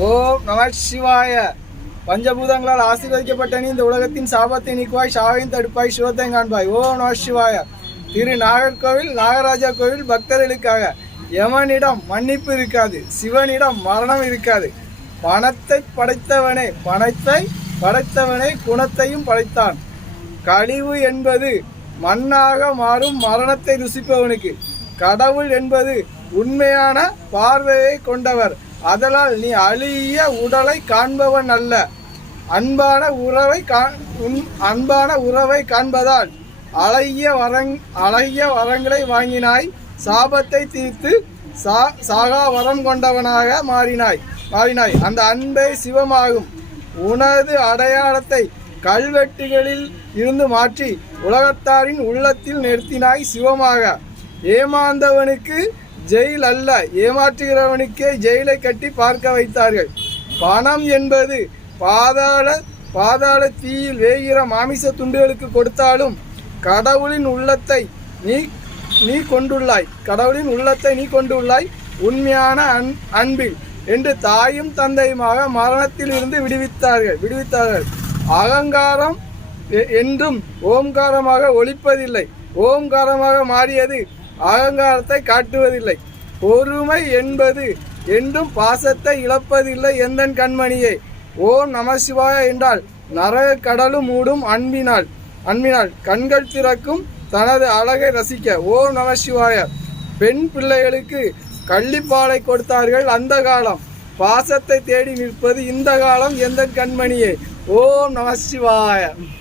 ஓம் நம சிவாய. பஞ்சபூதங்களால் ஆசீர்வதிக்கப்பட்ட நீ இந்த உலகத்தின் சாபத்தை நீக்குவாய், சாவையும் தடுப்பாய், சிவத்தை காண்பாய். ஓம் நம சிவாய. திரு நாகர்கோவில் நாகராஜா கோவில் பக்தர்களுக்காக யமனிடம் மன்னிப்பு இருக்காது, சிவனிடம் மரணம் இருக்காது. பணத்தை படைத்தவனே குணத்தையும் படைத்தான். கழிவு என்பது மண்ணாக மாறும் மரணத்தை ருசிப்பவனுக்கு. கடவுள் என்பது உண்மையான பார்வையை கொண்டவர். அதனால் நீ அழிய உடலை காண்பவன் அல்ல, அன்பான உறவை காண்பதால் அழகிய வரங்களை வாங்கினாய். சாபத்தை தீர்த்து சாகா வரம் கொண்டவனாக மாறினாய். அந்த அன்பே சிவமாகும். உனது அடையாளத்தை கல்வெட்டுகளில் இருந்து மாற்றி உலகத்தாரின் உள்ளத்தில் நிறுத்தினாய் சிவமாக. ஏமாந்தவனுக்கு ஜெயில் அல்ல, ஏமாற்றுகிறவனுக்கே ஜெயிலை கட்டி பார்க்க வைத்தார்கள். பணம் என்பது பாதாள தீயில் வேகிற மாமிச துண்டுகளுக்கு கொடுத்தாலும் கடவுளின் உள்ளத்தை நீ கொண்டுள்ளாய் உண்மையான அன்பில் என்று தாயும் தந்தையுமாக மரணத்தில் இருந்து விடுவித்தார்கள். அகங்காரம் என்றும் ஓம்காரமாக ஒலிப்பதில்லை. ஓம்காரமாக மாறியது அகங்காரத்தை காட்டுவதில்லை. பொறுமை என்பது என்றும் பாசத்தை இழப்பதில்லை எந்தன் கண்மணியே. ஓம் நம சிவாய என்றால் நரக கடலும் மூடும் அன்பினால் கண்கள் திறக்கும் தனது அழகை ரசிக்க. ஓம் நம சிவாய. பெண் பிள்ளைகளுக்கு கள்ளிப்பாலை கொடுத்தார்கள் அந்த காலம், பாசத்தை தேடி நிற்பது இந்த காலம் எந்தன் கண்மணியே. ஓம் நம சிவாய.